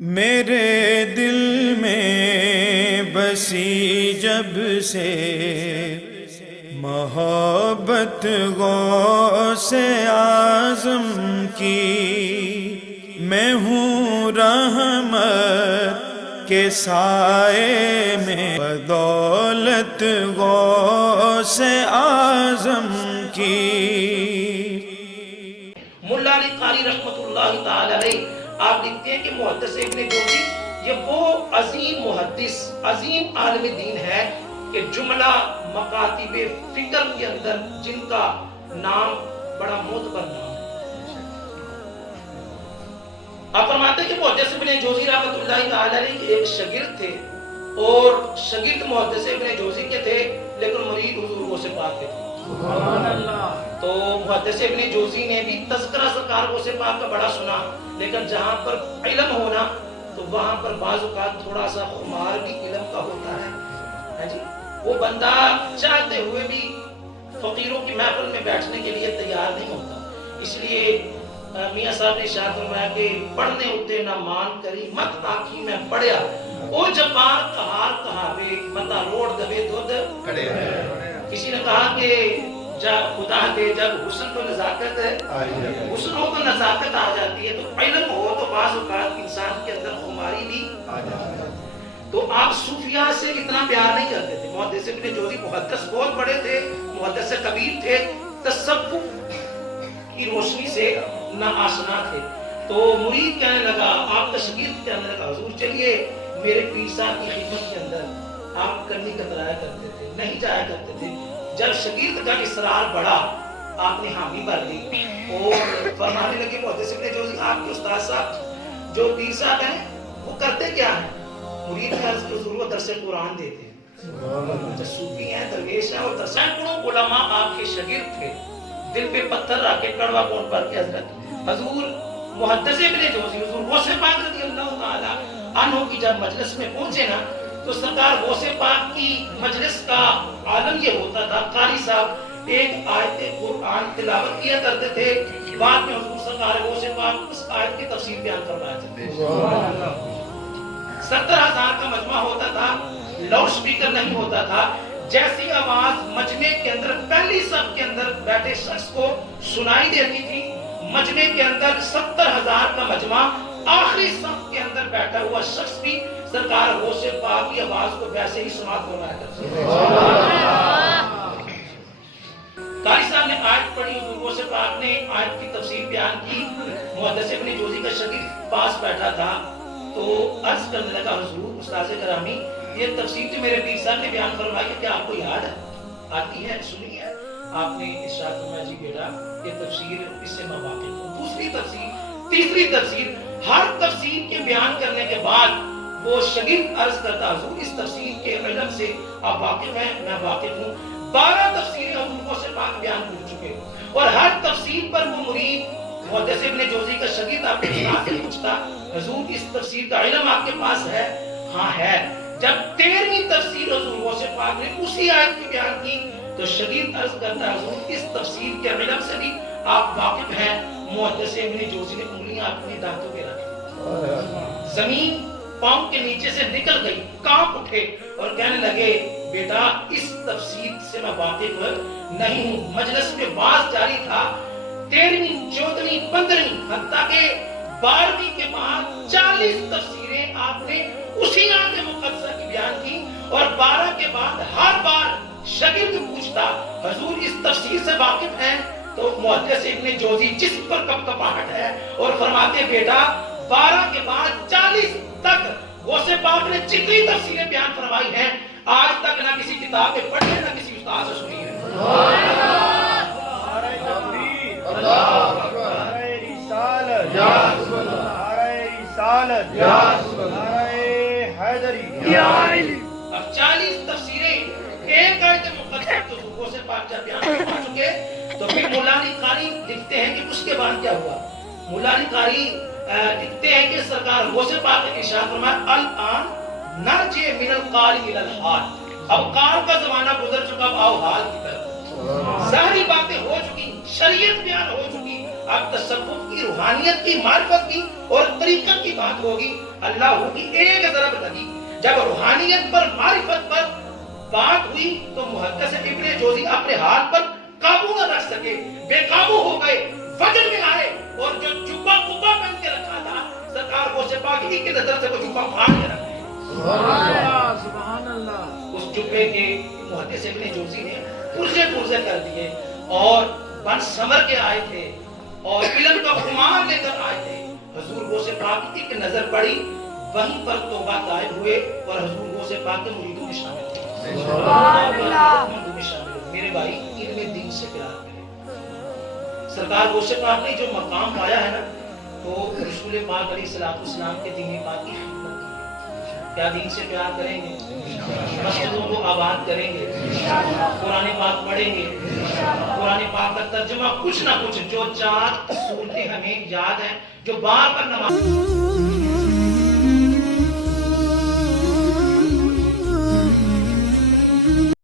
میرے دل میں بسی جب سے محبت غوث اعظم کی، میں ہوں رحمت کے سائے میں بدولت غوث اعظم کی۔ ملا علی قاری رحمۃ اللہ تعالی علیہ آپ لکھتے ہیں کہ محدث ابن جوزی یہ وہ عظیم محدث، عظیم عالم دین ہے کہ جملہ مکاتب فکر کے اندر جن کا نام بڑا معتبر نام ہے۔ آپ فرماتے ہیں کہ محدث ابن جوزی رحمۃ اللہ تعالی علیہ کے ایک شاگرد تھے، اور شاگرد محدث ابن جوزی کے تھے لیکن مرید حضور غوث پاک کے تھے۔ سبحان اللہ۔ تو محدث ابن جوزی نے بھی تذکرہ سرکار غوث پاک کا بڑا سنا، لیکن جہاں پر علم ہونا تو وہاں پر بعض اوقات تھوڑا سا خمار بھی علم کا ہوتا ہے جی۔ وہ بندہ چاہتے ہوئے بھی فقیروں کی محفل میں بیٹھنے کے لیے تیار نہیں ہوتا، اس لیے میاں صاحب نے ارشاد فرمایا کہ پڑھنے ہوتے نہ مان کری مت آنکھی میں پڑھیا، او جبار کہار کہاوے متا روڑ دبے دودھ کھڑے۔ کسی نے کہا کہ خدا کے جب حسن تو نزاکت ہے، حسن ہو تو نزاکت آ جاتی ہے، تو علم ہو تو بعض اوقات انسان کے اندر خماری بھی آ جاتی ہے۔ تو آپ صوفیاء سے اتنا پیار نہیں کرتے تھے۔ محدث ابن جوزی محدث بہت بڑے تھے، محدث کبیر تھے، تصوف کی روشنی سے نہ آشنا تھے۔ تو مرید کہنے لگا، آپ کا شاگرد کہنے لگا، حضور چلیے میرے پیر صاحب کی خدمت کے اندر آپ کرنی کترایا کرتے تھے، نہیں جایا کرتے تھے۔ جب شاگرد کا اصرار بڑھا آپ نے حامی بھر لی اور فرمانے لگے، محدث ابن جوزی آپ کے استاد صاحب جو پیر صاحب ہیں وہ کرتے کیا ہیں؟ مرید کا حضور کو درس قرآن دیتے ہیں، صوفی ہیں، درویش ہیں، اور سینکڑوں علماء آپ کے شاگرد تھے۔ دل پہ پتھر رکھ کے کڑوا پون پر کے حضرت حضور محدث ابن جوزی حضور غوث پاک رضی اللہ تعالی عنہ کی جب مجلس میں پہنچے نا تو سرکار غوث پاک کی مجلس کا عالم یہ ہوتا تھا، قاری صاحب ایک آیت قرآن تلاوت کیا کرتے تھے، بعد میں حضور سرکار غوث پاک اس آیت کی تفسیر بیان فرمایا کرتے تھے۔ 70,000 کا مجمع ہوتا تھا، لاؤڈ سپیکر نہیں ہوتا تھا، جیسی آواز مجمع کے اندر پہلی صف کے اندر بیٹھے شخص کو سنائی دیتی تھی، مجمع کے اندر 70,000 کا مجمع آخری صف کے اندر بیٹھا ہوا شخص بھی سرکار غوث پاک کی آواز کو ویسے ہی سماعت فرمایا کرتے تھے۔ قاری صاحب نے آیت پڑھی، حضور غوث پاک نے آیت کی تفسیر بیان کی، محدث ابن جوزی کا شاگرد پاس بیٹھا تھا تو عرض کرنے لگا، حضور استاذ گرامی یہ تفسیر جو میرے پیر صاحب نے بیان فرمائی ہے کیا آپ کو یاد ہے، آتی ہے، سنی ہے؟ آپ نے ارشاد فرمایا، جی بیٹا یہ تفسیر اس سے میں واقف ہوں۔ دوسری تفسیر، تیسری تفسیر، ہر تفسیر کے بیان کرنے کے بعد وہ شاگرد عرض کرتا، حضور اس تفسیر کے علم سے آپ واقف ہیں؟ میں واقف ہوں۔ 12 تفسیریں حضور غوث پاک بیان کر چکے، اور ہر تفسیر پر وہ مرید محدث ابن جوزی کا شاگرد آپ کے استاد سے پوچھتا، حضور اس تفسیر کا علم آپ کے پاس ہے؟ ہاں ہے۔ جب 13ویں تفسیر حضور غوث پاک نے اسی آیت کی بیان کی تو شاگرد عرض کرتا، حضور اس تفسیر کے علم سے بھی آپ واقف ہیں؟ محدث ابن جوزی نے انگلیاں اپنے دانتوں پہ رکھی، زمین پاؤں کے نیچے سے نکل گئی، کانپ اٹھے اور کہنے لگے، بیٹا اس تفسیر سے میں واقف نہیں ہوں۔ مجلس میں باز جاری تھا، 13ویں، 14ویں، 15ویں، حتیٰ کہ 12ویں کے بعد 40 تفسیریں آپ نے اسی آیت مقدسہ کی بیان کی، اور 12 کے بعد ہر بار شاگرد پوچھتا، حضور اس تفسیر سے واقف ہیں؟ تو محدث ابن جوزی جس پر کپکپاہٹ ہے اور فرماتے، بیٹا 12 کے بعد 40 تک غوث پاک نے جتنی تفسیریں بیان فرمائی ہیں آج تک نہ کسی کتاب میں پڑھی ہے نہ کسی استاد سے سنی ہے۔ اب 40 تفسیریں ایک آیت مقدسہ تو غوث پاک جب بیان فرما چکے تو پھر مولا علی قاری لکھتے ہیں کہ اس کے بعد کیا ہوا۔ مولا علی قاری لکھتے ہیں کہ سرکار غوث پاک نے ارشاد فرمایا، الان نرجع من القال الى الحال، اب قال کا زمانہ گزر چکا، اب آؤ حال کی طرف۔ ظاہری باتیں ہو چکی، شریعت بیان ہو چکی، اب تصوف کی روحانیت کی معرفت کی اور طریقت کی بات ہوگی اللہ کی ایک ضرب لگی جب روحانیت پر معرفت پر بات ہوئی تو محدث ابن جوزی اپنے حال پر قابو نہ رکھ سکے بے قابو ہو گئے وجن میں آئے اور جو جبہ قبہ پہن کے رکھا تھا سرکار کو سے پاک ہی کی نظر سے وہ جبہ پھاڑ کے رکھ دیا سبحان اللہ اس جبے کے محدث ابن جوزی نے پرزے کر دیے اور بن سمر کے آئے تھے اور علم کا خمار لے کر آئے تھے حضور غوث پاک ایک نظر پڑی وہیں پر توبہ طائب ہوئے اور حضور غوث پاک کے مریدوں میں شامل تھے میرے بھائی علم دین سے پیار کریں سرکار غوث پاک نے جو مقام پایا ہے نا تو رسول پاک علیہ الصلوۃ والسلام کے دین پاک کی خدمت کی کیا دین سے پیار کریں گے مسجدوں کو آباد کریں گے قرآن پاک پڑھیں گے قرآن پاک کا ترجمہ کچھ نہ کچھ جو 4 صورتیں ہمیں یاد ہیں جو بار بار نماز